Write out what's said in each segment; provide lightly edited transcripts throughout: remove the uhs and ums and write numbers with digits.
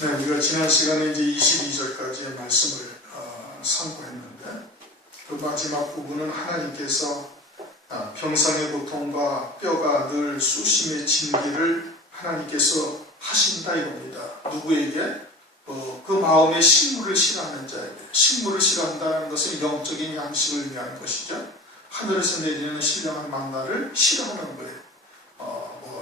네, 우리가 지난 시간에 이제 22절까지의 말씀을 상고했는데 그 마지막 부분은 하나님께서 병상의 고통과 뼈가 늘 수심의 징계를 하나님께서 하신다 이겁니다. 누구에게? 그 마음에 식물을 싫어하는 자에게. 식물을 싫어한다는 것은 영적인 양식을 의미하는 것이죠. 하늘에서 내리는 신령한 만나를 싫어하는 거예요.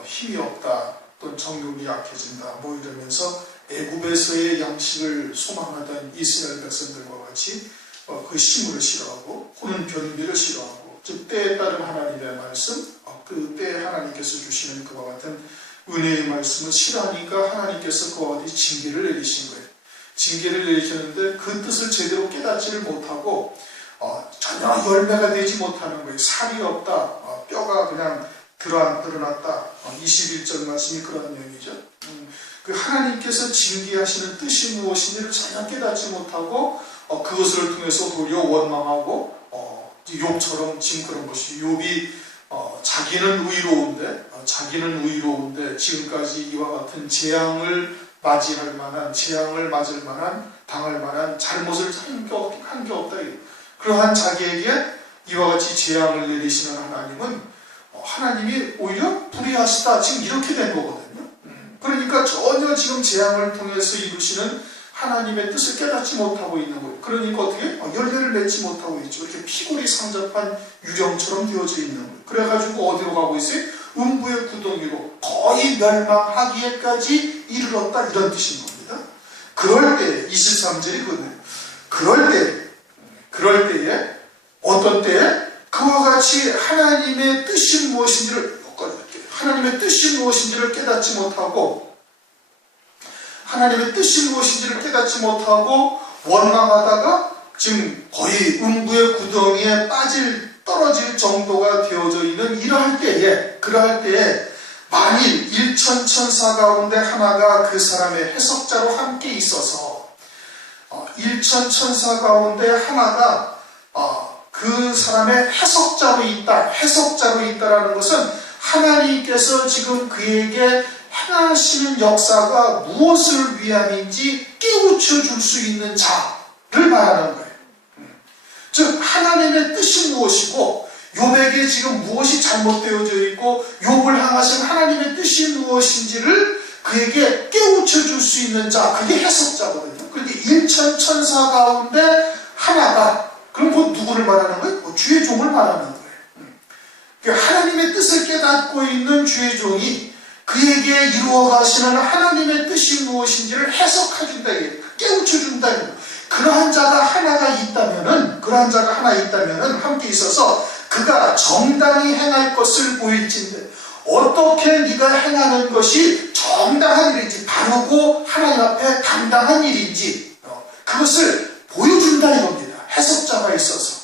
힘이 없다, 또 정욕이 약해진다, 이러면서 애굽에서의 양식을 소망하던 이스라엘 백성들과 같이 그 식물을 싫어하고 호는 변비를 싫어하고, 즉 때에 따른 하나님의 말씀, 그 때에 하나님께서 주시는 그와 같은 은혜의 말씀을 싫어하니까 하나님께서 그와 같이 징계를 내리신 거예요. 징계를 내리셨는데 그 뜻을 제대로 깨닫지를 못하고 전혀 열매가 되지 못하는 거예요. 살이 없다, 뼈가 그냥 드러났다. 21절 말씀이 그런 내용이죠. 그 하나님께서 징계하시는 뜻이 무엇인지를 전혀 깨닫지 못하고 그것을 통해서 도리어 원망하고 욥처럼 지금 그런 것이 욥이 자기는 의로운데 지금까지 이와 같은 재앙을 맞이할 만한, 재앙을 맞을 만한, 당할 만한 잘못을 한 게 없다. 그러한 자기에게 이와 같이 재앙을 내리시는 하나님이 오히려 불의하시다, 지금 이렇게 된 거거든요. 그러니까 전혀 지금 재앙을 통해서 이루시는 하나님의 뜻을 깨닫지 못하고 있는 거예요. 그러니까 어떻게? 열매를 맺지 못하고 있죠. 이렇게 피골이 상접한 유령처럼 되어져 있는 거예요. 그래가지고 어디로 가고 있어요? 음부의 구덩이로 거의 멸망하기에까지 이르렀다, 이런 뜻인 겁니다. 그럴 때 23절이 그거예요. 그럴 때에 어떤 때에? 그와 같이 하나님의 뜻이 무엇인지를 깨닫지 못하고 원망하다가 지금 거의 음부의 구덩이에 떨어질 정도가 되어져 있는 그러할 때에 만일 일천천사 가운데 하나가 그 사람의 해석자로 함께 있어서 일천천사 가운데 하나가 그 사람의 해석자로 있다라는 것은 하나님께서 지금 그에게 행하시는 역사가 무엇을 위함인지 깨우쳐 줄 수 있는 자를 말하는 거예요. 즉 하나님의 뜻이 무엇이고 욥에게 지금 무엇이 잘못되어져 있고 욥을 향하신 하나님의 뜻이 무엇인지를 그에게 깨우쳐 줄 수 있는 자, 그게 해석자거든요. 그런데 일천천사 가운데 하나가, 그럼 누구를 말하는 거예요? 주의 종을 말하는 거예요. 하나님의 뜻을 깨닫고 있는 주의 종이 그에게 이루어 가시는 하나님의 뜻이 무엇인지를 해석해준다, 깨우쳐준다. 그러한 자가 하나 있다면은 함께 있어서 그가 정당히 행할 것을 보일진데, 어떻게 네가 행하는 것이 정당한 일인지, 바르고 하나님 앞에 당당한 일인지 그것을 보여준다 이겁니다. 해석자가 있어서.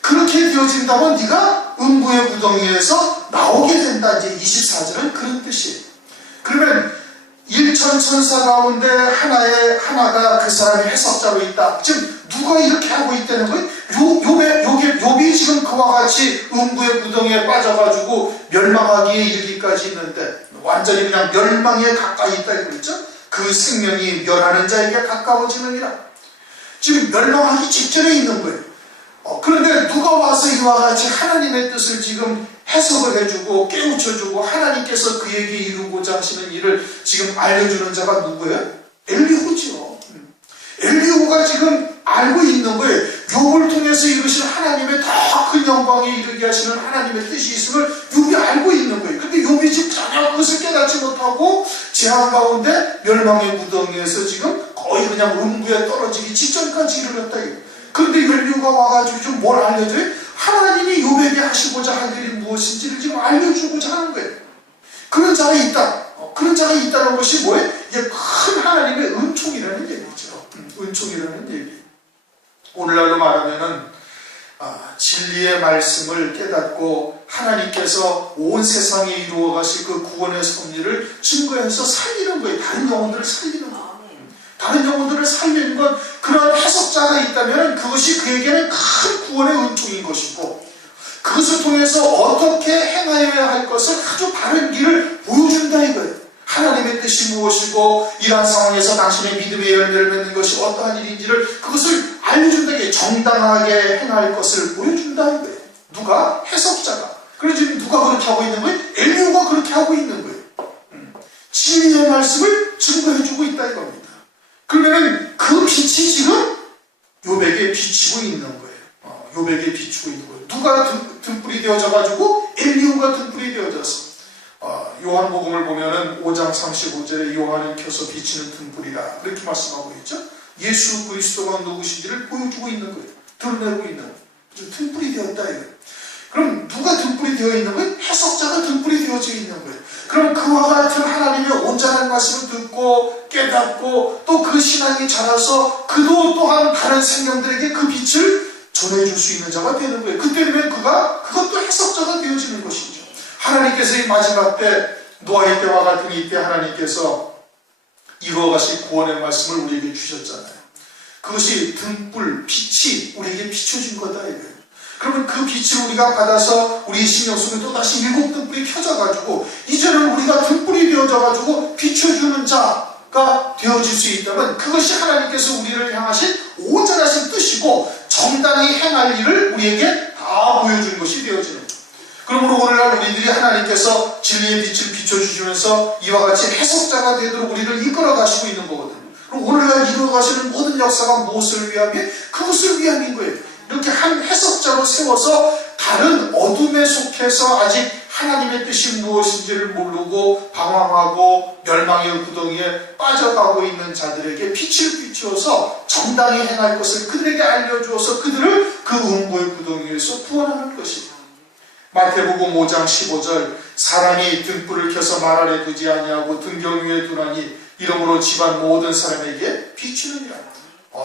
그렇게 되어진다면 네가 음부의 구덩이에서 나오게 된다. 이제 24절은 그런 뜻이에요. 그러면 일천천사 가운데 하나가 그 사람의 해석자로 있다. 지금 누가 이렇게 하고 있다는 거예요? 욥이 지금 그와 같이 음부의 구덩이에 빠져가지고 멸망하기에 이르기까지 있는데 완전히 그냥 멸망에 가까이 있다 그랬죠? 그 생명이 멸하는 자에게 가까워지느니라. 지금 멸망하기 직전에 있는 거예요. 그런데 누가 와서 이와 같이 하나님의 뜻을 지금 해석을 해주고 깨우쳐주고 하나님께서 그에게 이루고자 하시는 일을 지금 알려주는 자가 누구예요? 엘리후지요. 엘리후가 지금 알고 있는 거예요. 욥을 통해서 이루신 하나님의 더 큰 영광에 이르게 하시는 하나님의 뜻이 있음을 욥이 알고 있는 거예요. 근데 욥이 지금 전혀 그것을 깨닫지 못하고 재앙 가운데 멸망의 구덩이에서 지금 거의 그냥 음부에 떨어지기 직전까지 이르렀다. 그런데 엘리후가 와가지고 좀 뭘 알려줘요? 하나님이 욥에게 하시고자 할 일이 무엇인지를 지금 알려주고자 하는 거예요. 그런 자가 있다. 그런 자가 있다는 것이 뭐예요? 이게 큰 하나님의 은총이라는 얘기죠. 은총이라는 얘기. 오늘날로 말하면은 진리의 말씀을 깨닫고 하나님께서 온 세상에 이루어 가실 그 구원의 섭리를 증거해서 살리는 거예요. 다른 영혼들을 살리는 거예요. 다른 영혼들을 살리는 건 그런 해석자가 있다면 그것이 그에게는 큰 구원의 은총인 것이고, 그것을 통해서 어떻게 행하여야 할 것을 아주 바른 길을 보여준다 이거예요. 하나님의 뜻이 무엇이고 이러한 상황에서 당신의 믿음의 열매를 맺는 것이 어떠한 일인지를 그것을 알려준다. 정당하게 행할 것을 보여준다 이거예요. 누가? 해석자가. 그래서 지금 누가 그렇게 하고 있는 거예요? 엘리야가 그렇게 하고 있는 거예요. 진리의 말씀을 증거해주고 있다 이겁니다. 그러면은 그 빛이 지금 욥에게 비추고 있는 거예요. 욥에게 비추고 있는 거예요. 누가 등불이 되어져가지고 엘리야가 등불이 되어져서 요한복음을 보면은 5장 35절에 요한을 켜서 비치는 등불이라 그렇게 말씀하고 있죠. 예수 그리스도가 누구신지를 보여주고 있는 거예요. 드러내고 있는 거예요. 등불이 되었다 이거예요. 그럼 누가 등불이 되어 있는 거예요? 해석자가 등불이 되어져 있는 거예요. 그럼 그와 같은 하나님의 온전한 말씀을 듣고 깨닫고 또 그 신앙이 자라서 그도 또한 다른 생명들에게 그 빛을 전해줄 수 있는 자가 되는 거예요. 그때 되면 그것도 해석자가 되어지는 것이죠. 하나님께서 이 마지막 때 노아의 때와 같은 이때 하나님께서 이루어 가실 구원의 말씀을 우리에게 주셨잖아요. 그것이 등불, 빛이 우리에게 비춰진 거다 이거예요. 그러면 그 빛을 우리가 받아서 우리 신경 속에 또다시 7 등불이 켜져가지고 이제는 우리가 등불이 되어져가지고 비춰주는 자가 되어질 수 있다면 그것이 하나님께서 우리를 향하신 온전하신 뜻이고 정당히 행할 일을 우리에게 다 보여주는 것이 되어지는 거예요. 그러므로 오늘날 우리들이 하나님께서 진리의 빛을 비춰주시면서 이와 같이 해석자가 되도록 우리를 이끌어 가시고 있는 거거든요. 그럼 오늘날 이루어 가시는 모든 역사가 무엇을 위함이에요? 그것을 위함인 거예요. 이렇게 한 해석자로 세워서 다른 어둠에 속해서 아직 하나님의 뜻이 무엇인지를 모르고 방황하고 멸망의 구덩이에 빠져가고 있는 자들에게 빛을 비추어서 정당히 행할 것을 그들에게 알려주어서 그들을 그 음보의 구덩이에서 구원하는 것입니다. 마태복음 5장 15절 사람이 등불을 켜서 말 아래 두지 아니하고 등경 위에 두나니 이러므로 집안 모든 사람에게 비추느니라.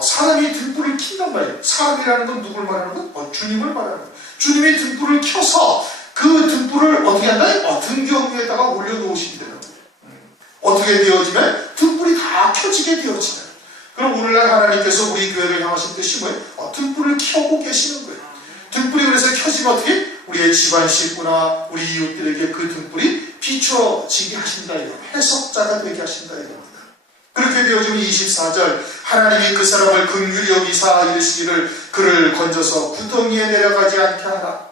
사람이 등불을 킨단 말이에요. 사람이라는 건 누굴 말하는 거? 주님을 말하는 거예요. 주님이 등불을 켜서 그 등불을 어떻게 한다? 등경 위에다가 올려놓으신대요. 어떻게 되어지면? 등불이 다 켜지게 되어지면. 그럼 오늘날 하나님께서 우리 교회를 향하신 뜻이 뭐예요? 등불을 켜고 계시는 거예요. 등불이 그래서 켜지면 어떻게? 우리의 집안 식구나 우리 이웃들에게 그 등불이 비춰지게 하신다 이거. 해석자가 되게 하신다 이겁니다. 그렇게 되어지면 24절 하나님이 그 사람을 긍휼히 여기사 이르시기를 그를 건져서 구덩이에 내려가지 않게 하라.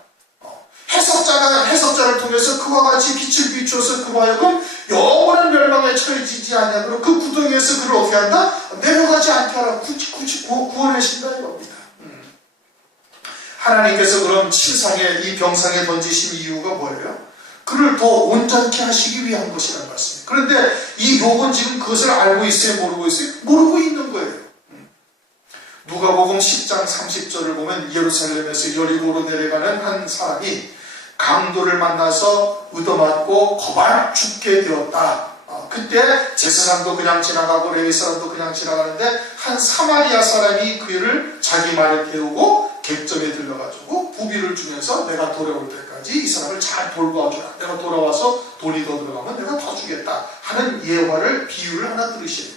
해석자를 통해서 그와 같이 빛을 비추어서 그로 하여금 영원한 멸망에 처해지지 아니하도록 그 구덩이에서 그를 어떻게 한다? 내려가지 않게 하라. 구원하신다 이겁니다. 하나님께서 그럼 치상에 이 병상에 던지신 이유가 뭐예요? 그를 더 온전케 하시기 위한 것이라는 말씀이에요. 그런데 이 욥은 지금 그것을 알고 있어요? 모르고 있어요? 모르고 있는 거예요. 누가복음 10장 30절을 보면 예루살렘에서 여리고로 내려가는 한 사람이 강도를 만나서 얻어맞고 거발 죽게 되었다. 그때 제사장도 그냥 지나가고 레위 사람도 그냥 지나가는데 한 사마리아 사람이 그를 자기 말에 태우고 객점에 들러가지고 부비를 주면서 내가 돌아올 때까지 이 사람을 잘 돌봐주라. 내가 돌아와서 돈이 더 들어가면 내가 더 주겠다 하는 예화를 비유를 하나 들으시네요.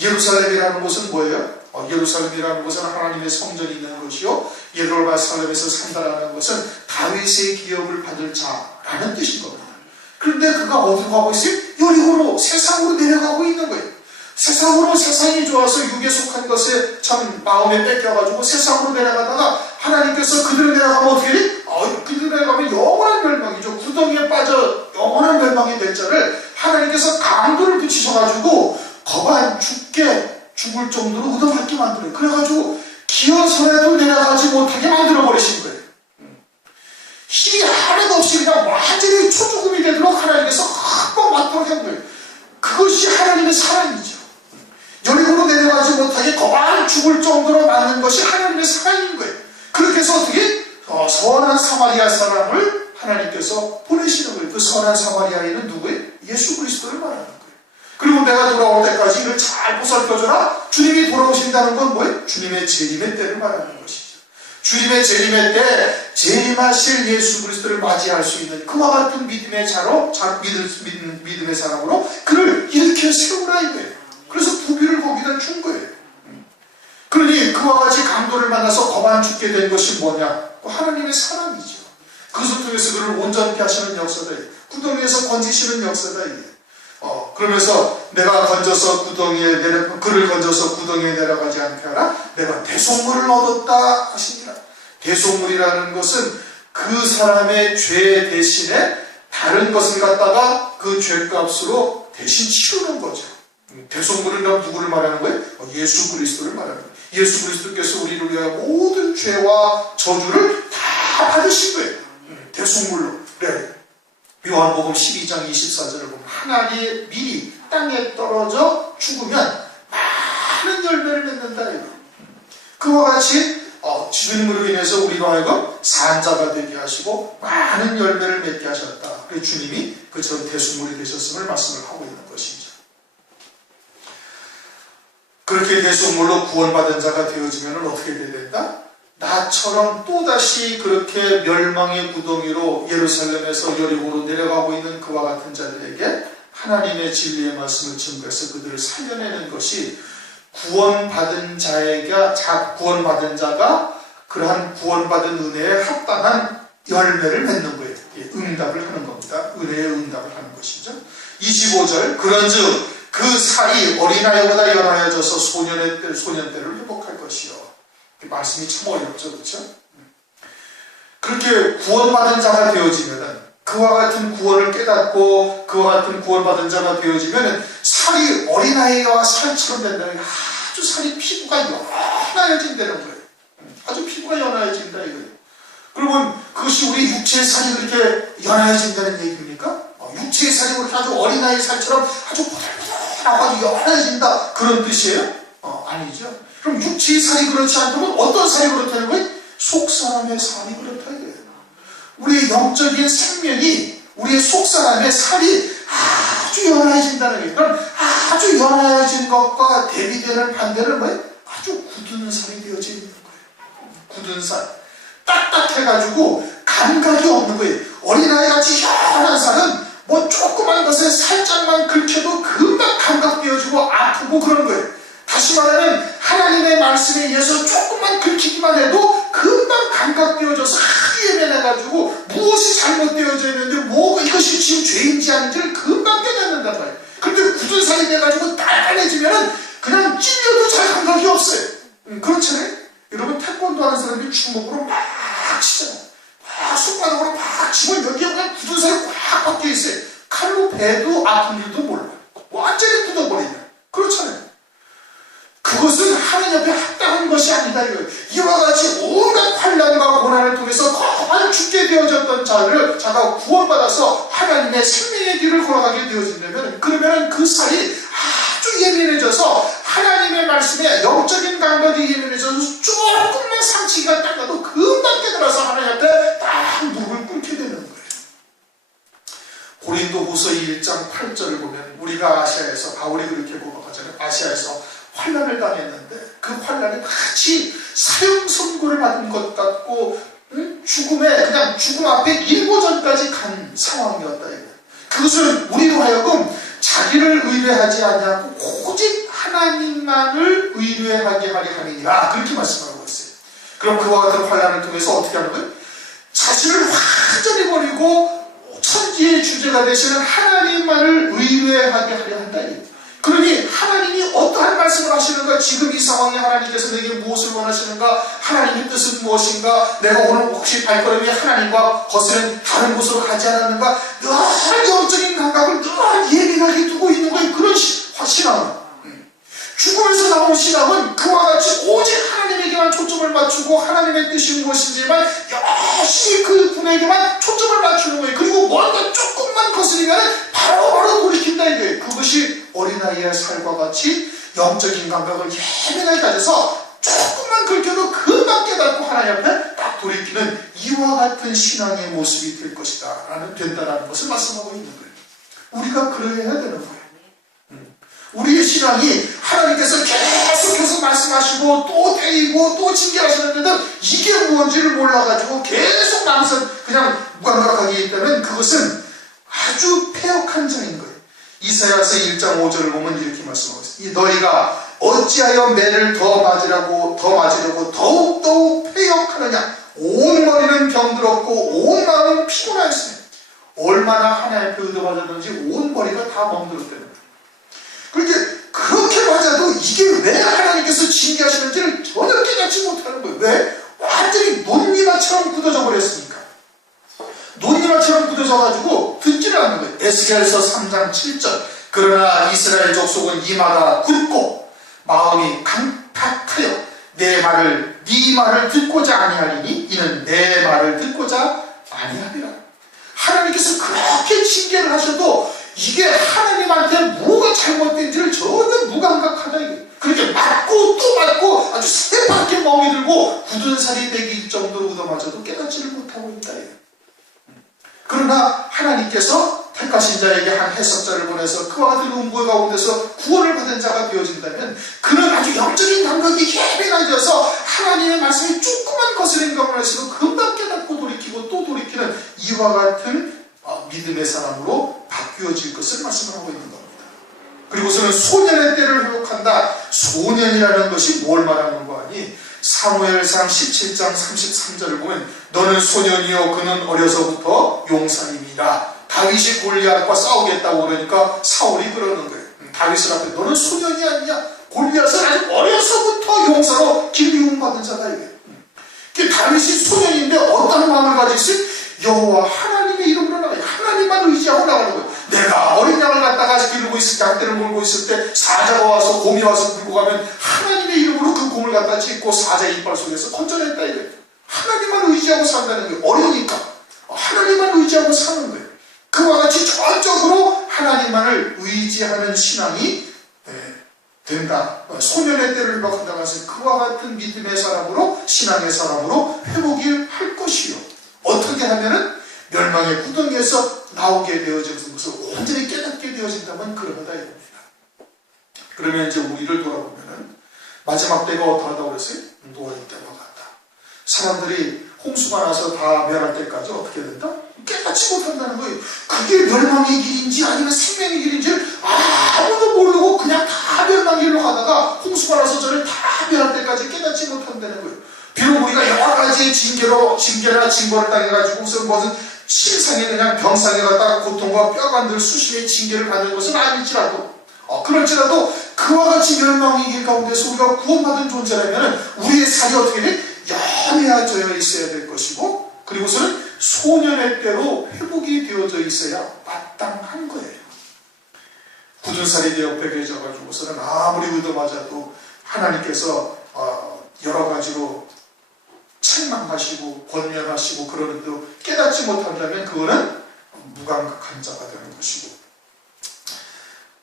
예루살렘이라는 곳은 뭐예요? 예루살렘이라는 곳은 하나님의 성전이 있는 곳이요 예루살렘에서 산다라는 것은 다윗의 기업을 받을 자라는 뜻인 겁니다. 그런데 그가 어디로 가고 있어요? 여리고로 세상으로 내려가고 있는 거예요. 세상이 좋아서 육에 속한 것에 참 마음에 뺏겨가지고 세상으로 내려가다가 하나님께서 그들을 내려가면 어떻게 돼? 그들 내려가면 영원한 멸망이죠. 구덩이에 빠져 영원한 멸망이 될 자를 하나님께서 강도를 붙이셔가지고 거반 죽을 정도로 얻어맞게 만들어요. 그래가지고 기어서라도 내려가지 못하게 만들어버리신 거예요. 힘이 하나도 없이 그냥 완전히 초죽음이 되도록 하나님께서 한번 맞도록 한 거예요. 그것이 하나님의 사랑이죠. 여리고로 내려가지 못하게 거반 죽을 정도로 만든 것이 하나님의 사랑인 거예요. 그렇게 해서 어떻게? 선한 사마리아 사람을 하나님께서 보내시는 거예요. 그 선한 사마리아인은 누구예요? 예수 그리스도를 말하는 거예요. 그리고 내가 돌아올 때까지 이걸 잘 보살펴줘라. 주님이 돌아오신다는 건 뭐예요? 주님의 재림의 때를 말하는 것이죠. 주님의 재림의 때 재림하실 예수 그리스도를 맞이할 수 있는 그와 같은 믿음의 믿음의 사람으로 그를 일으켜 세우라 이거예요. 그래서 부비를 거기다 준 거예요. 그러니 그와 같이 강도를 만나서 거반 죽게 된 것이 뭐냐? 하나님의 사랑이죠. 그것을 통해서 그를 온전케 하시는 역사다. 구덩이에서 건지시는 역사다. 이게. 그러면서 내가 건져서 그를 건져서 구덩이에 내려가지 않게 하라. 내가 대속물을 얻었다 하시니라. 대속물이라는 것은 그 사람의 죄 대신에 다른 것을 갖다가 그 죄값으로 대신 치르는 거죠. 대속물은 누구를 말하는 거예요? 예수 그리스도를 말하는 거예요. 예수 그리스도께서 우리를 위하여 모든 죄와 저주를 다 받으신 거예요. 대속물로. 그래. 요한복음 12장 24절을 보면 하나님의 밀이 땅에 떨어져 죽으면 많은 열매를 맺는다. 그와 같이 주님으로 인해서 우리로 하여금 산자가 되게 하시고 많은 열매를 맺게 하셨다. 그래서 주님이 그처럼 대속물이 되셨음을 말씀을 하고 있는 것이죠. 그렇게 대속물로 구원받은 자가 되어지면 어떻게 돼야 된다? 나처럼 또다시 그렇게 멸망의 구덩이로 예루살렘에서 여리고로 내려가고 있는 그와 같은 자들에게 하나님의 진리의 말씀을 증거해서 그들을 살려내는 것이 구원받은 자가 그러한 구원받은 은혜에 합당한 열매를 맺는 거예요. 응답을 하는 겁니다. 은혜의 응답을 하는 것이죠. 25절 그런즉 그 살이 어린아이보다 연하여져서 소년 때를 회복할 것이요. 말씀이 참 어렵죠. 그렇죠? 그렇게 구원받은 자가 되어지면은 그와 같은 구원을 깨닫고 그와 같은 구원받은 자가 되어지면은 살이 어린아이와 살처럼 된다는 게 아주 살이 피부가 연하여진다는 거예요. 아주 피부가 연하여진다 이거예요. 그러면 그것이 우리 육체의 살이 그렇게 연하여진다는 얘기입니까? 육체의 살이 그렇게 아주 어린아이 살처럼 아주 보들보들하고 아주 연하여진다 그런 뜻이에요? 아니죠. 그럼 육체의 살이 그렇지 않다면 어떤 살이 그렇다는 거예요? 속사람의 살이 그렇다 이거예요. 우리의 영적인 생명이 우리의 속사람의 살이 아주 연하여진다는 거예요. 그럼 아주 연하여진 것과 대비되는 반대는 뭐예요? 아주 굳은 살이 되어져 있는 거예요. 굳은 살. 딱딱해가지고 감각이 없는 거예요. 어린아이같이 연한 살은 뭐 조그만 것에 살짝만 긁혀도 금방 감각되어지고 아프고 그런 거예요. 다시 말하면 하나님의 말씀에 의해서 조금만 긁히기만 해도 금방 감각되어져서 예민해가지고 무엇이 잘못되어져 있는데 이것이 지금 죄인지 아닌지를 금방 깨닫는단 말이에요. 그런데 굳은 살이 돼가지고 단단해지면은 그냥 찔려도 잘 감각이 없어요. 그렇잖아요? 여러분 태권도 하는 사람들이 주먹으로 막 치잖아요. 막 손바닥으로 막 치면 여기에 그냥 굳은 살이 꽉 박혀 있어요. 칼로 베도 아픈 줄도 몰라요. 완전히 굳어버리면. 그렇잖아요. 그것은 하나님 앞에 합당한 것이 아니다 이거예요. 이와 같이 온갖 환난과 고난을 통해서 거듭 죽게 되어졌던 자가 구원받아서 하나님의 생명의 길을 걸어가게 되어진다면 그러면 그 살이 아주 예민해져서 하나님의 말씀에 영적인 감각이 예민해져서 조금만 상치기가 딱 나도 금방 깨달아서 하나님 앞에 딱 무릎을 꿇게 되는 거예요. 고린도후서 1장 8절을 보면 우리가 아시아에서 바울이 그렇게 고백하잖아요. 아시아에서 환난을 당했는데 그 환난이 마치 사형 선고를 받은 것 같고 죽음 앞에 일보전까지 간 상황이었다. 그것을 우리로 하여금 자기를 의뢰하지 아니하고 오직 하나님만을 의뢰하게 하리 함이니라 그렇게 말씀하고 있어요. 그럼 그와 같은 환난을 통해서 어떻게 하는 거예요? 자신을 완전히 버리고 천지의 주제가 되시는 하나님만을 의뢰하게 하려 한다. 그러니 하나님이 어떠한 말씀을 하시는가, 지금 이 상황에 하나님께서 내게 무엇을 원하시는가, 하나님의 뜻은 무엇인가, 내가 오늘 혹시 발걸음이 하나님과 거스는 다른 곳으로 가지 않았는가, 늘 영적인 감각을 늘 예민하게 두고 있는 거예요. 그런 신앙은. 죽음에서 나온 신앙은 그와 같이 오직 하나님에게만 초점을 맞추고 하나님의 뜻이 무엇인지만 열심히 그 분에게만 초점을 맞추는 거예요. 그리고 뭔가 조금만 거스리면 바로 돌이킨다 이거예요. 그것이 어린아이의 살과 같이 영적인 감각을 예민하게 가져서 조금만 긁혀도 금방 깨닫고 하나님 앞에 딱 돌이키는 이와 같은 신앙의 모습이 될 것이다 된다는 것을 말씀하고 있는 거예요. 우리가 그래야 되는 거예요. 우리의 신앙이 하나님께서 계속해서 말씀하시고 또 때리고 또 징계하시는데도 이게 무엇인지를 몰라가지고 계속 그냥 무감각하게 있다면 그것은 아주 패역한 자인 거예요. 이사야서 1장 5절을 보면 이렇게 말씀하고 있어요. 너희가 어찌하여 매를 더 맞으려고 더욱더욱 패역하느냐. 온 머리는 병들었고 온 마음은 피곤하였으니 얼마나 하나님 앞에 얻어맞았는지 온 머리가 다 멍들었다는 거예요. 그렇게 그렇게 맞아도 이게 왜 하나님께서 징계하시는지를 전혀 깨닫지 못하는 거예요. 왜? 완전히 논리마처럼 굳어져 버렸으니까. 논리마처럼 굳어져가지고 듣지를 않는 거예요. 에스겔서 3장 7절. 그러나 이스라엘 족속은 이마가 굳고 마음이 강팍하여 네 말을 듣고자 아니하리니 이는 내 말을 듣고자 아니하리라. 하나님께서 그렇게 징계를 하셔도 이게 하나님한테 뭐가 잘못된지를 전혀 무감각하다 이게. 그렇게 맞고 또 맞고 아주 새파랗게 멍이 들고 굳은 살이 배길 정도로 얻어맞아도 깨닫지를 못하고 있다 이게. 그러나 하나님께서 택하신 자에게 한 해석자를 보내서 그와 같은 음부의 가운데서 구원을 받은 자가 되어진다면 그는 아주 영적인 감각이 예민해져서 하나님의 말씀이 조그만 것을 행동할수록 금방 깨닫고 돌이키고 또 돌이키는 이와 같은 믿음의 사람으로 바뀌어질 것을 말씀을 하고 있는 겁니다. 그리고서는 소년의 때를 회복한다. 소년이라는 것이 뭘 말하는 거 아니? 사무엘상 17장 33절을 보면 너는 소년이요 그는 어려서부터 용사님이라. 다윗이 골리앗과 싸우겠다고 그러니까 사울이 그러는 거예요. 다윗을 앞에 너는 소년이 아니냐? 골리앗은 아주 어려서부터 용사로 기름부음 받은 자다 이게. 다윗이 소년인데 어떤 마음을 가지고 있어요? 여호와 하나님의 이름으로 나가요. 하나님만 의지하고 나가는 거예요. 내가 어린 양을 갖다가 기르고 있을 때, 양떼를 몰고 있을 때 사자가 와서 곰이 와서 물고 가면 하나님의 이름으로 그 곰을 갖다 찢고 사자 이빨 속에서 건져냈다 이거예요. 하나님만 의지하고 산다는 거예요. 어려우니까 하나님만 의지하고 사는 거예요. 그와 같이 전적으로 하나님만을 의지하는 신앙이 된다. 소년의 때를 회복한다고 해서 그와 같은 믿음의 사람으로 신앙의 사람으로 회복을 할 것이요. 어떻게 하면은 멸망의 구덩이에서 나오게 되어지는 것을 온전히 깨닫게 되어진다면 그러하다 이겁니다. 그러면 이제 우리를 돌아보면은 마지막 때가 어떠하다고 그랬어요? 노아의 때와 같다. 사람들이 홍수가 나서 다 멸할 때까지 어떻게 된다? 깨닫지 못한다는 거예요. 그게 멸망의 길인지 아니면 생명의 길인지를 아무도 모르고 그냥 다 멸망의 길로 가다가 홍수가 나서 저를 다 멸할 때까지 깨닫지 못한다는 거예요. 비록 우리가 여러 가지 징계나 징벌을 당해가지고 무슨 실상에 그냥 병상에 갔다가 고통과 뼈간들 수심의 징계를 받는 것은 아닐지라도 그럴지라도 그와 같이 멸망의 길 가운데서 우리가 구원받은 존재라면 우리의 살이 어떻게 돼? 연해져야 있어야 될 것이고 그리고서는 소년의 때로 회복이 되어져 있어야 마땅한 거예요. 굳은 살이 내 옆에 계셔가지고서는 아무리 얻어맞아도 하나님께서 여러 가지로 책망하시고 권면하시고 그러는데도 깨닫지 못한다면 그거는 무감각한 자가 되는 것이고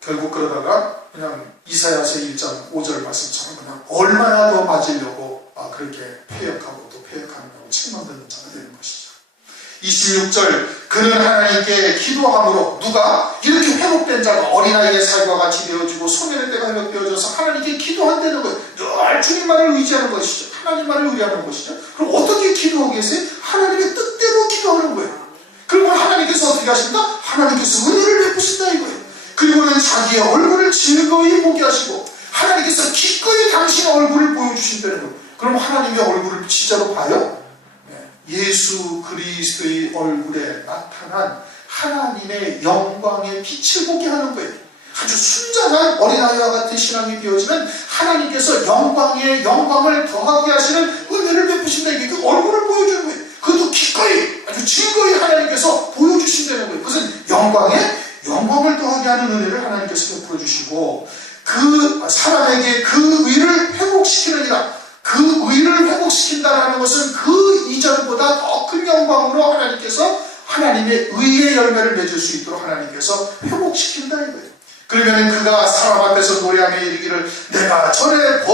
결국 그러다가 그냥 이사야서 1장 5절 말씀처럼 그냥 얼마나 더 맞으려고 그렇게 폐역하고 또 폐역하느라고 책망받는 자가 되는 것이죠. 26절 그는 하나님께 기도함으로 누가 이렇게 회복된 자가 어린아이의 살과 같이 되어지고 소년의 때가 회복되어져서 하나님께 기도한다는 거예요. 늘 주님만을 의지하는 것이죠. 하나님만을 의지하는 것이죠. 그럼 어떻게 기도하고 계세요? 하나님의 뜻대로 기도하는 거예요. 그리고 하나님께서 어떻게 하신다? 하나님께서 은혜를 베푸신다 이거예요. 그리고는 자기의 얼굴을 즐거이 보게 하시고 하나님께서 기꺼이 당신의 얼굴을 보여주신다는 거예요. 그럼 하나님의 얼굴을 진짜로 봐요? 예수 그리스도의 얼굴에 나타난 하나님의 영광의 빛을 보게 하는 거예요. 아주 순전한 어린아이와 같은 신앙이 되어지면 하나님께서 영광을 더하게 하시는 은혜를 베푸신다. 이게 그 얼굴을 보여주는 거예요. 그것도 기꺼이 아주 즐거이 하나님께서 보여주신다는 거예요. 그것은 영광을 더하게 하는 은혜를 하나님께서 베풀어 주시고 그 사람에게 그 의를 회복시키느니라. 그 의를 회복시킨다는 것은 그 이전보다 더 큰 영광으로 하나님께서 하나님의 의의 열매를 맺을 수 있도록 하나님께서 회복시킨다 이거예요. 그러면 그가 사람 앞에서 노래하며 이르기를 내가 전에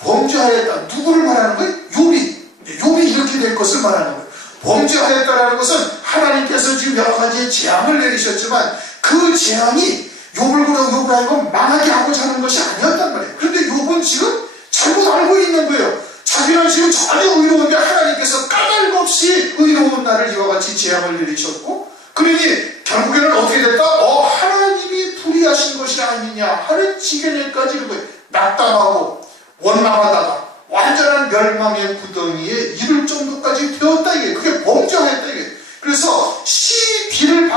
범죄하였다. 누구를 말하는 거예요? 욥이 이렇게 될 것을 말하는 거예요. 범죄하였다라는 것은 하나님께서 지금 여러 가지의 재앙을 내리셨지만 그 재앙이 욥을 하여금 망하게 하고자 하는 것이 아니었단 말이에요. 그런데 욥은 지금 잘못 알고 있는 거예요. 자기는 지금 전혀 의로운데 하나님께서 까닭 없이 의로운 나를 이와 같이 재앙을 내리셨고 그러니 결국에는 어떻게 됐다? 하나님이 불의하신 것이 아니냐 하는 지경에까지 낙담하고 원망하다가 완전한 멸망의 구덩이에 이를 정도까지 되었다 이게. 그게 범죄했다 이게. 그래서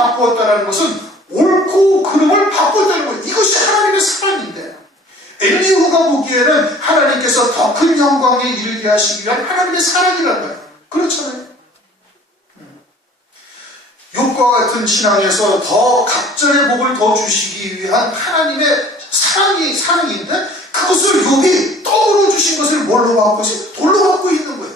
바꾸었다는 것은 옳고 그름을 바꾸었다는 거예요. 이것이 하나님의 사랑인데, 엘리후가 보기에는 하나님께서 더 큰 영광에 이르게 하시기 위한 하나님의 사랑이라는 거예요. 그렇잖아요. 욥과 같은 신앙에서 더 각절의 복을 더 주시기 위한 하나님의 사랑인데, 그것을 욥이 떡으로 주신 것을 뭘로 받고 있어요? 돌로 받고 있는 거예요.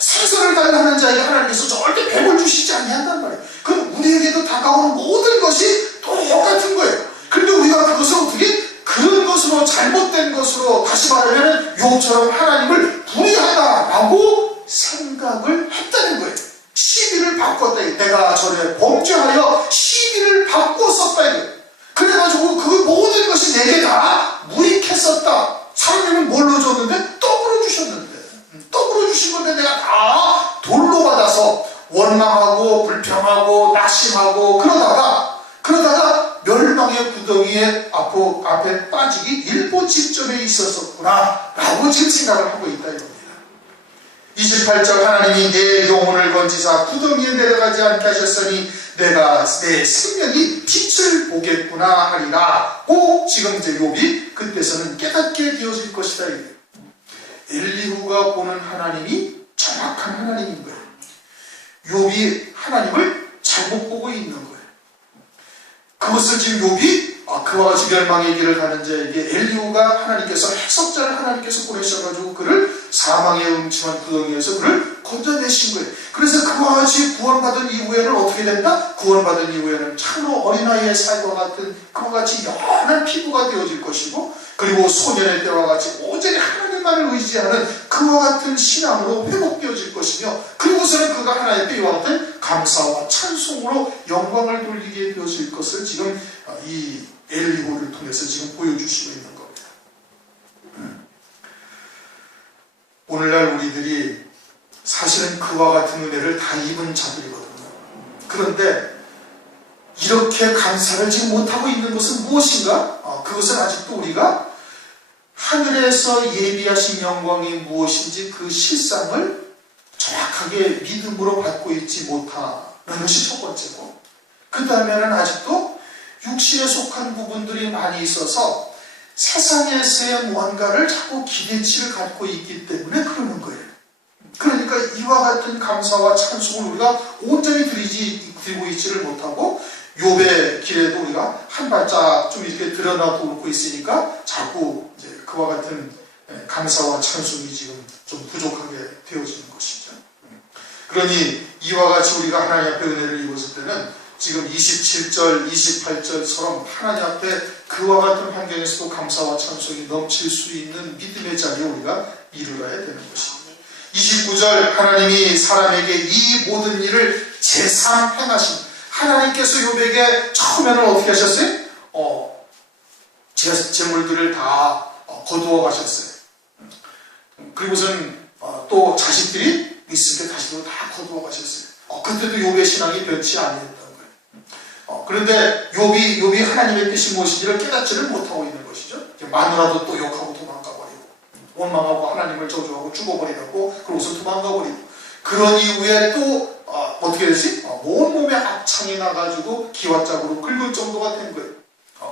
생선을 달라하는 자에게 하나님께서 절대 뱀을 주시지 아니한단 말이에요. 그럼 우리에게도 다가오는 모든 것이 똑같은 거예요. 그런데 우리가 그것을 어떻게 그런 것으로, 잘못된 것으로, 다시 말하면 욥처럼 하나님을 불의하다라고 생각을 했다는 거예요. 시비를 바꿨다. 내가 전에 범죄하여 시비를 바꿨었다. 그래가지고 그 모든 것이 내게 다 무익했었다. 하나님은 뭘로 줬는데? 떡으로 주셨는데, 떡으로 주신 건데 내가 다 돌로 받아서 원망하고 불평하고 낙심하고 그러다가 멸망의 구덩이에 앞에 빠지기 일보 직전에 있었구나 라고 지금 생각을 하고 있다 이겁니다. 28절, 하나님이 내 영혼을 건지사 구덩이에 내려가지 않게 하셨으니 내가 내 생명이 빛을 보겠구나 하리라. 지금 이제 욥이 그때서는 깨닫게 되어질 것이다. 엘리후가 보는 하나님이 정확한 하나님인 거예요. 욥이 하나님을 잘못 보고 있는 거예요. 그것을 지금 욥이 그와 같이 멸망의 길을 가는 자에게 엘리후가 하나님께서 해석자를 하나님께서 보내셔가지고 그를 사망의 음침한 구덩이에서 그를 건져내신 거예요. 그래서 그와 같이 구원받은 이후에는 어떻게 된다? 구원받은 이후에는 참으로 어린아이의 살과 같은 그와 같이 연한 피부가 되어질 것이고, 그리고 소년의 때와 같이 오직 하나님만을 의지하는 그와 같은 신앙으로 회복되어질 것이며, 그리고서는 그가 하나님께 이와 같은 감사와 찬송으로 영광을 돌리게 되어질 것을 지금 이 엘리후를 통해서 지금 보여주시고 있는 겁니다. 오늘날 우리들이 사실은 그와 같은 은혜를 다 입은 자들이거든요. 그런데 이렇게 감사를 지금 못하고 있는 것은 무엇인가? 그것은 아직도 우리가 하늘에서 예비하신 영광이 무엇인지 그 실상을 정확하게 믿음으로 받고 있지 못하는 것이 첫 번째고, 그 다음에는 아직도 육신에 속한 부분들이 많이 있어서 세상에서의 무언가를 자꾸 기대치를 갖고 있기 때문에 그러는 거예요. 그러니까 이와 같은 감사와 찬송을 우리가 온전히 드리고 있지를 못하고, 욥의 길에도 우리가 한 발짝 좀 이렇게 드러나고 옳고 있으니까 자꾸 이제 그와 같은 감사와 찬송이 지금 좀 부족하게 되어지는 것이죠. 그러니 이와 같이 우리가 하나님 앞에 은혜를 입었을 때는 지금 27절, 28절처럼 하나님 앞에 그와 같은 환경에서도 감사와 찬송이 넘칠 수 있는 믿음의 자리에 우리가 이르러야 되는 것입니다. 29절, 하나님이 사람에게 이 모든 일을 제삼 행하신, 하나님께서 욥에게 처음에는 어떻게 하셨어요? 재물들을 다 거두어 가셨어요. 그리고선 또 자식들이 있을 때 다시 또 다 거두어 가셨어요. 그때도 욥의 신앙이 변치 아니했던 거예요. 그런데 욥이 하나님의 뜻이 무엇인지를 깨닫지를 못하고 있는 것이죠. 마누라도 또 욕하고 도망가버리고, 원망하고 하나님을 저주하고 죽어버리고, 그러고서 도망가버리고, 그런 이후에 또 어떻게 되지? 온몸에 악창이 나가지고 기와짝으로 긁을 정도가 된 거예요.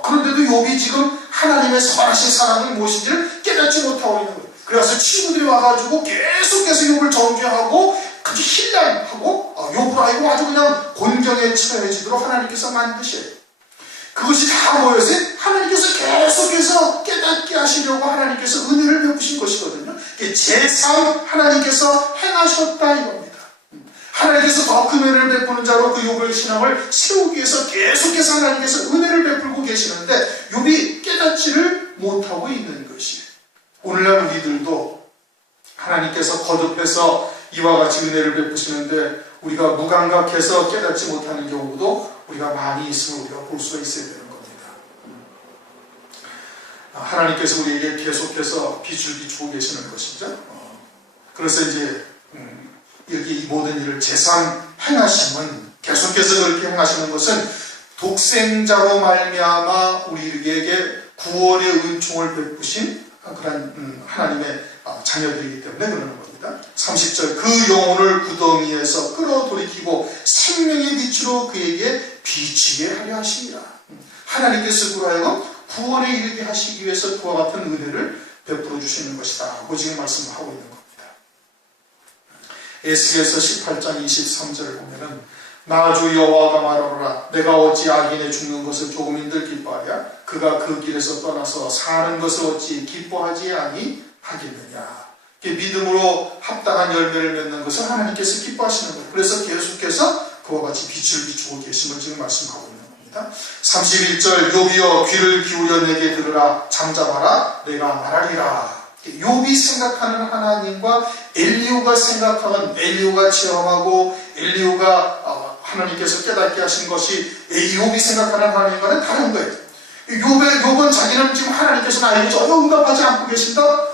그런데도 욥이 지금 하나님의 선하신 사랑이 무엇인지를 깨닫지 못하고 있는 거예요. 그래서 친구들이 와가지고 계속해서 욥을 정죄하고 그렇게 힐난하고 욥을 아이고 아주 그냥 곤경에 처해지도록 하나님께서 만드셔요. 그것이 다 뭐였어요? 하나님께서 계속해서 깨닫게 하시려고 하나님께서 은혜를 베푸신 것이거든요. 제3 하나님께서 행하셨다 이겁니다. 하나님께서 더 큰 은혜를 베푸는 자로 그 욥의 신앙을 세우기 위해서 계속해서 하나님께서 은혜를 베풀고 계시는데 욥이 깨닫지를 못하고 있는 것이에요. 오늘날 우리들도 하나님께서 거듭해서 이와 같이 은혜를 베푸시는데 우리가 무감각해서 깨닫지 못하는 경우도 우리가 많이 있음을 우리가 볼 수가 있어야 되는 겁니다. 하나님께서 우리에게 계속해서 빛을 비추고 계시는 것이죠. 그래서 이제 이렇게 이 모든 일을 제삼 행하심은, 계속해서 그렇게 행하시는 것은 독생자로 말미암아 우리에게 구원의 은총을 베푸신 그런 하나님의 자녀들이기 때문에 그러는 겁니다. 30절, 그 영혼을 구덩이에서 끌어돌이키고 생명의 빛으로 그에게 비치게 하려 하십니다. 하나님께서 그하여금 구원에 이르게 하시기 위해서 그와 같은 은혜를 베풀어 주시는 것이다 하고 지금 말씀을 하고 있는 겁니다. 에스겔서 18장 23절을 보면은 나 주 여호와가 말하노라 내가 어찌 악인의 죽는 것을 조금인들 기뻐하랴 그가 그 길에서 떠나서 사는 것을 어찌 기뻐하지 아니하겠느냐. 믿음으로 합당한 열매를 맺는 것을 하나님께서 기뻐하시는 거예요. 그래서 계속해서 그와 같이 빛을 비추고 계심을 지금 말씀하고 있는 겁니다. 31절 욥이여 귀를 기울여 내게 들으라 잠잠하라 내가 말하리라. 욥이 생각하는 하나님과 엘리후가 생각하는 엘리후가 체험하고 엘리후가 하나님께서 깨닫게 하신 것이 욥이 생각하는 하나님과는 다른 거예요. 욥은 자기는 지금 하나님께서 나에게 전혀 응답하지 않고 계신다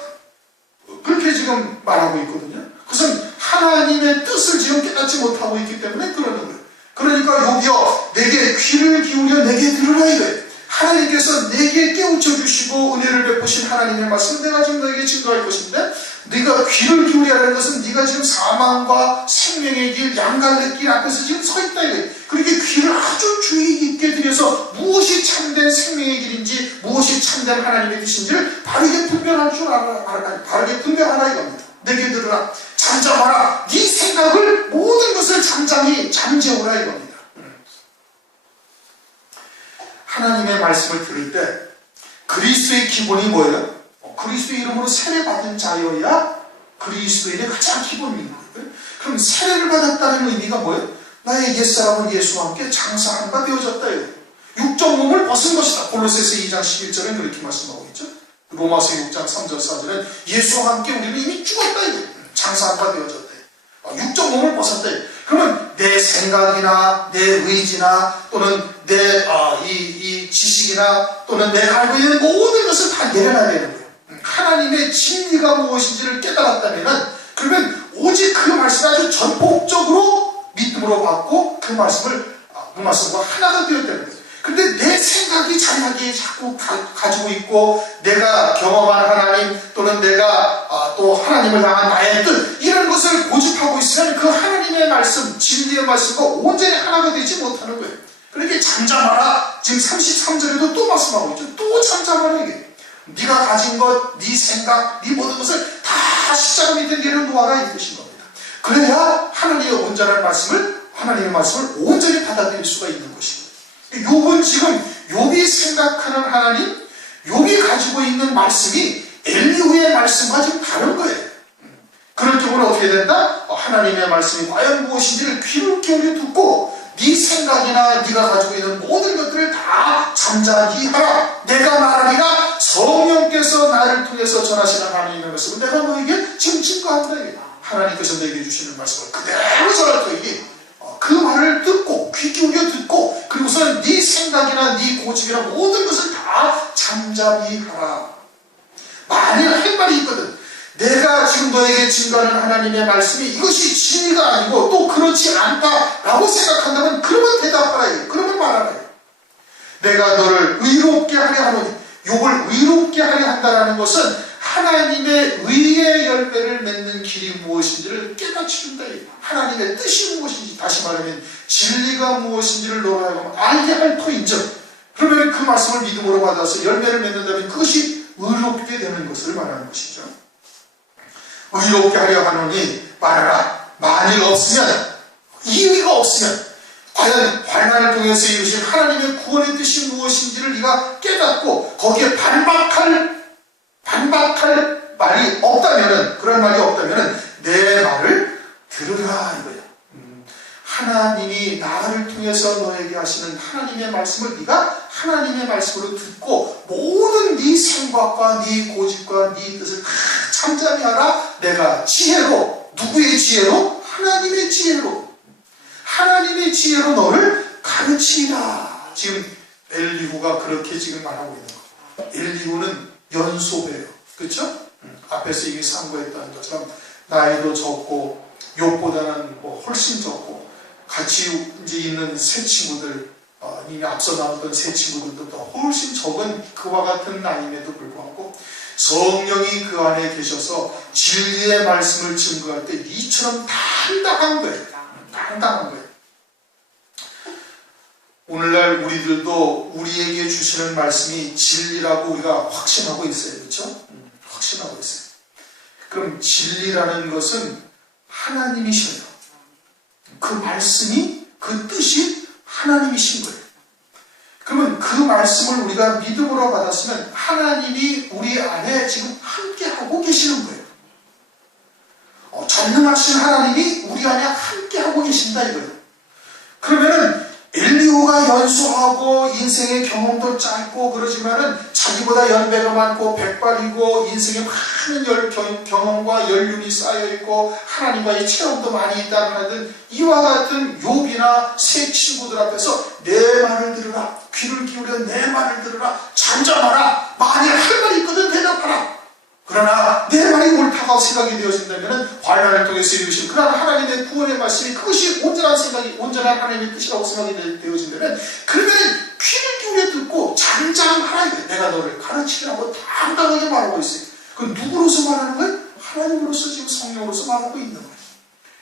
그렇게 지금 말하고 있거든요. 그것은 하나님의 뜻을 지금 깨닫지 못하고 있기 때문에 그러는 거예요. 그러니까 욥이여 내게 귀를 기울여 내게 들으라 이거예요. 하나님께서 내게 깨우쳐 주시고 은혜를 베푸신 하나님의 말씀을 내가 지금 너에게 증거할 것인데 네가 귀를 기울여야 하는 것은 네가 지금 사망과 생명의 길 양갈래 길 앞에서 지금 서 있다 이거예요. 그렇게 귀를 아주 주의 깊게 들여서 무엇이 참된 생명의 길인지 무엇이 참된 하나님의 뜻인지를 바르게 분별할 줄 알아. 바르게 분별하라 이겁니다. 내게 들으라 잠잠하라 네 생각을 모든 것을 잠재우라 이겁니다. 하나님의 말씀을 들을 때 그리스도의 기본이 뭐예요? 그리스도의 이름으로 세례받은 자여야 그리스도인의 가장 기본인 거예요. 그럼 세례를 받았다는 의미가 뭐예요? 나의 옛사람은 예수와 함께 장사한 바 되어졌다. 육적 몸을 벗은 것이다. 골로새서 2장 11절은 그렇게 말씀하고 있죠. 로마서 6장 3절 4절은 예수와 함께 우리는 이미 죽었다. 장사한 바 되어졌다. 육적 몸을 벗었다. 그러면 내 생각이나 내 의지나 또는 내 이 지식이나 또는 내가 알고 있는 모든 것을 다 내려놔야 되는 거예요. 하나님의 진리가 무엇인지를 깨달았다면 그러면 오직 그 말씀을 아주 전폭적으로 믿음으로 받고 그 말씀과 하나가 되었다는 거예요. 근데 내 생각이 자기에게 자꾸 가지고 있고 내가 경험한 하나님 또는 내가 또 하나님을 향한 나의 뜻 이런 것을 고집하고 있으면 그 하나님의 말씀 진리의 말씀과 온전히 하나가 되지 못하는 거예요. 그렇게 잠잠하라 지금 33절에도 또 말씀하고 있죠. 또 잠잠하라 이게 네가 가진 것, 네 생각, 네 모든 것을 다 십자가 밑에 내려놓아라 이 뜻인 겁니다. 그래야 하나님의 온전한 말씀을 하나님의 말씀을 온전히 받아들일 수가 있는 것입니다. 욥은 지금 욥이 생각하는 하나님, 욥이 가지고 있는 말씀이 엘리후의 말씀과 지금 다른 거예요. 그럴 경우는 어떻게 된다? 하나님의 말씀이 과연 무엇인지를 귀를 기울여 듣고 네 생각이나 네가 가지고 있는 모든 것들을 다 잠잠히 하라. 내가 말하리라. 성령께서 나를 통해서 전하시는 하나님의 말씀을 내가 너에게 지금 증거한다. 하나님께서 내게 주시는 말씀을 그대로 전할 터이니 그 말을 듣고 귀 기울여 듣고 그리고서는 네 생각이나 네 고집이나 모든 것을 다 잠잠히 하라. 만일 할 말이 있거든. 내가 지금 너에게 증거하는 하나님의 말씀이 이것이 진리가 아니고 또 그렇지 않다라고 생각한다면 그러면 대답하라. 그러면 말하라. 내가 너를 의롭게 하려 하노니 욥을 의롭게 하려 한다는 것은 하나님의 의의 열매를 맺는 길이 무엇인지를 깨닫게 준다. 하나님의 뜻이 무엇인지 다시 말하면 진리가 무엇인지를 너로 하여금 알게 할 터인즉 그러면 그 말씀을 믿음으로 받아서 열매를 맺는다면 그것이 의롭게 되는 것을 말하는 것이죠. 의롭게 하려 하노니 말하라. 만일 없으면 이의가 없으면 과연 환난을 통해서 이루신 하나님의 구원의 뜻이 무엇인지를 네가 깨닫고 거기에 반박할 말이 없다면은 그런 말이 없다면은 내 말을 들으라 이거야. 하나님이 나를 통해서 너에게 하시는 하나님의 말씀을 네가 하나님의 말씀으로 듣고 모든 네 생각과 네 고집과 네 뜻을 다 잠잠히 하라. 내가 지혜로 누구의 지혜로? 하나님의 지혜로 너를 가르치리라. 지금 엘리후가 그렇게 지금 말하고 있는 거예요. 엘리후는 연소배예요. 그렇죠? 앞에서 이미 상고했다는 것처럼 나이도 적고 욥보다는 훨씬 적고 같이 이제 있는 새 친구들 이미 앞서 나왔던 새 친구들도 훨씬 적은 그와 같은 나이임에도 불구하고 성령이 그 안에 계셔서 진리의 말씀을 증거할 때 이처럼 당당한 거예요. 당당한 거예요. 오늘날 우리들도 우리에게 주시는 말씀이 진리라고 우리가 확신하고 있어요. 그렇죠? 확신하고 있어요. 그럼 진리라는 것은 하나님이셔요. 그 말씀이, 그 뜻이 하나님이신 거예요. 그러면 그 말씀을 우리가 믿음으로 받았으면 하나님이 우리 안에 지금 함께하고 계시는 거예요. 전능하신 하나님이 우리 안에 함께하고 계신다 이거예요. 그러면은 엘리후가 연소하고 인생의 경험도 짧고 그러지만은 자기보다 연배가 많고 백발이고 인생에 많은 경험과 연륜이 쌓여있고 하나님과의 체험도 많이 있다는 하든 이와 같은 욥이나 새 친구들 앞에서 내 말을 들으라, 귀를 기울여 내 말을 들으라, 잠잠하라, 만일 할 말이 있거든 대답하라. 그러나 내 말이 옳다고 생각이 되어진다면 환난을 통해서 이루신 그러나 하나님의 구원의 말씀이 그것이 온전한 생각이 온전한 하나님의 뜻이라고 생각이 되어진다면 그러면 귀를 기울여 듣고 잠잠하라. 내가 너를 가르치라고 당당하게 말하고 있어요. 그건 누구로서 말하는 거예요? 하나님으로서 지금 성령으로서 말하고 있는 거예요.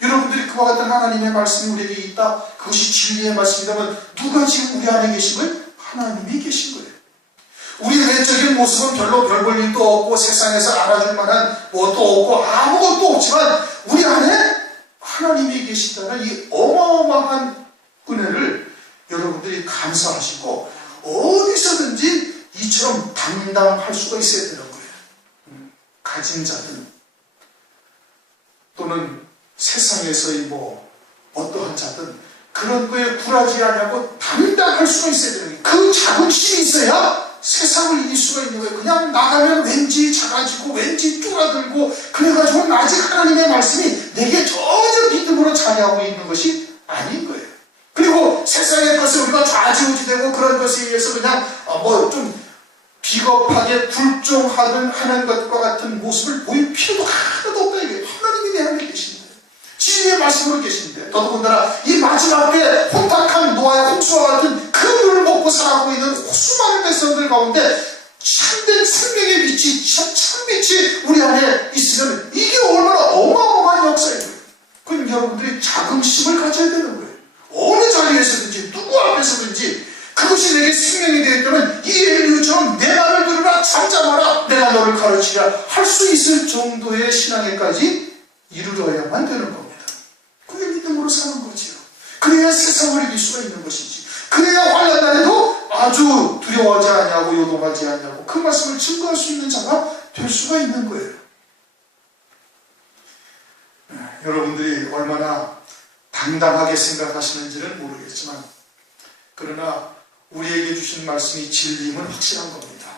여러분들이 그와 같은 하나님의 말씀이 우리에게 있다. 그것이 진리의 말씀이라면 누가 지금 우리 안에 계신 거예요? 하나님이 계신 거예요. 우리 외적인 모습은 별로 별 볼 일도 없고 세상에서 알아줄 만한 뭣도 없고 아무것도 없지만 우리 안에 하나님이 계시다는 이 어마어마한 은혜를 여러분들이 감사하시고 어디서든지 이처럼 당당할 수가 있어야 되는 거예요. 가진 자든 또는 세상에서의 어떠한 자든 그런 거에 굴하지 않냐고 당당할 수가 있어야 되는 거예요. 그 자긍심이 있어야 세상을 이길 수가 있는 거예요. 그냥 나가면 왠지 작아지고 왠지 뚫어들고 그래가지고는 아직 하나님의 말씀이 내게 전혀 믿음으로 자리하고 있는 것이 아닌 거예요. 그리고 세상의 것을 우리가 좌지우지되고 그런 것에 의해서 그냥 좀 비겁하게 불종하든 하는 것과 같은 모습을 보일 필요도 하나도 없다 이거예요. 하나님이 내 안에 계신데 진리의 말씀으로 계신데 더더군다나 이 마지막 때 혼탁한 노아의 홍수와 같은 그 물을 먹고 살아가고 있는 수많은 백성들 가운데 참된 생명의 빛이 참빛이 우리 안에 있으면 이게 얼마나 어마어마한 역사예요. 그럼 여러분들이 자긍심을 가져야 되는 거예요. 어느 자리에서든지 누구 앞에서든지 그것이 내게 생명이 되었다면 이 엘리후처럼 내 말을 들으라, 잠잠하라, 내가 너를 가르치랴 할 수 있을 정도의 신앙에까지 이르러야만 되는 겁니다. 그게 믿음으로 사는 거지요. 그래야 세상을 이길 수가 있는 것이지. 그래야 환난 날에도 아주 두려워하지 않냐고 요동하지 않냐고 그 말씀을 증거할 수 있는 자가 될 수가 있는 거예요. 여러분들이 얼마나 당당하게 생각하시는지는 모르겠지만 그러나 우리에게 주신 말씀이 진리임은 확실한 겁니다.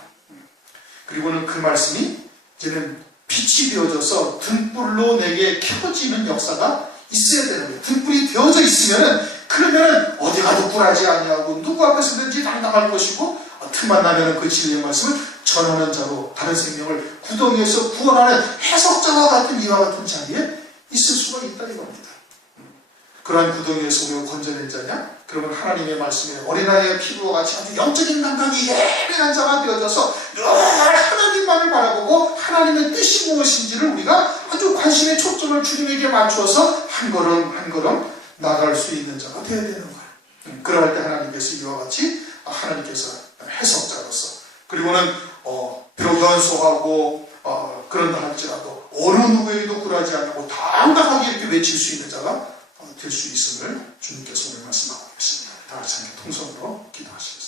그리고는 그 말씀이 이제는 빛이 되어져서 등불로 내게 켜지는 역사가 있어야 되는 거예요. 등불이 되어져 있으면은 그러면은 어디 가도 굴하지 아니하고 누구 앞에서든지 당당할 것이고 틈만 나면은 그 진리의 말씀을 전하는 자로 다른 생명을 구덩이에서 구원하는 해석자와 같은 이와 같은 자리에 있을 수가 있다 이겁니다. 그러한 구덩이에서 우리가 건져낸 자냐? 그러면 하나님의 말씀에 어린아이의 피부와 같이 아주 영적인 감각이 예민한 자가 되어져서 늘 하나님만을 바라보고 하나님의 뜻이 무엇인지를 우리가 아주 관심의 초점을 주님에게 맞추어서 한 걸음 한 걸음 나갈 수 있는 자가 되어야 되는 거예요. 그럴 때 하나님께서 이와 같이 하나님께서 해석자로서 그리고는 비록 연소하고 그런다 할지라도 어느 누구에게도 굴하지 않고 당당하게 이렇게 외칠 수 있는 자가 될 수 있음을 주님께서 오늘 말씀하고 계십니다. 다 같이 함께 통성으로 기도하시겠습니다.